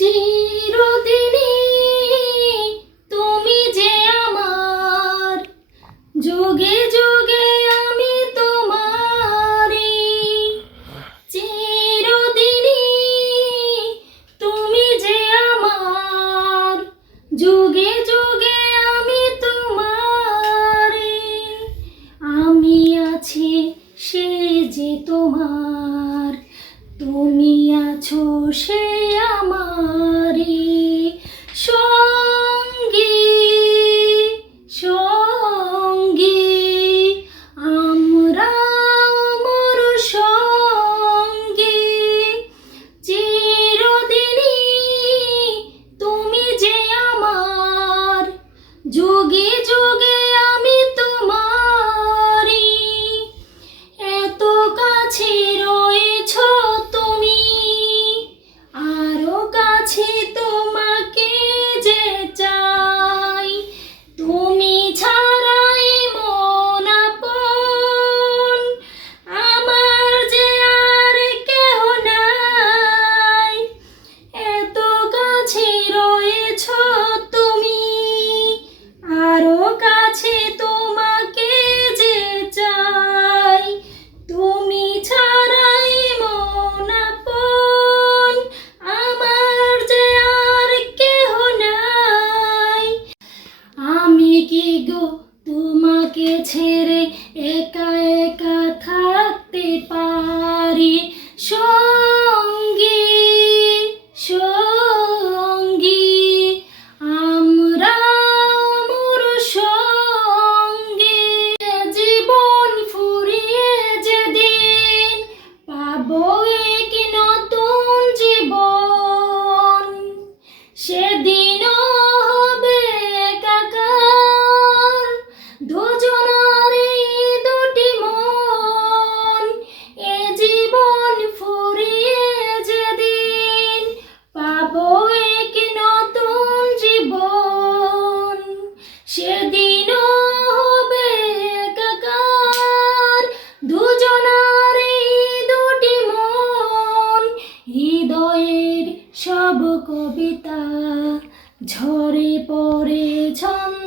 চিরদিনই তুমি যে আমার, যুগে যুগে আমি তোমারি। চিরদিনই তুমি যে আমার, যুগে যুগে আমি তোমারি। আমি আছি সে যে তোমার, তুমি আছো সে আমারি। সঙ্গী সঙ্গী আমরা অমর সঙ্গী। চিরদিনই তুমি যে আমার, যুগে যুগে আমি তোমারি। এত কাছে রয়েছ তুমি, আরো কাছে তোমাকে যে চাই। তুমি ছাড়াই মন আপন, আমার যে আর কেহ নাই। এত কাছে রয়েছ তুমি, আরো কাছে তোমাকে যে চাই। তুমি ছাড়াই মন আপন, আমার যে আর কেহ নাই। আমি কি গো তোমাকে ছেড়ে একা একা থাকতে পারি? সঙ্গী সঙ্গী আমরা অমর সঙ্গী। জীবন ফুরিয়ে যেদিন পাবো এক নতুন জীবন, সেদিনও হবে একাকার দুজনার এই দুটি মন। এ জীবন ফুরিয়ে যেদিন পাবো এক নতুন জীবন, সেদিনও হবে একাকার দুজনার এই দুটি মন। হৃদয়ের সব কবিতা ঝরে পড়ে ছন্দ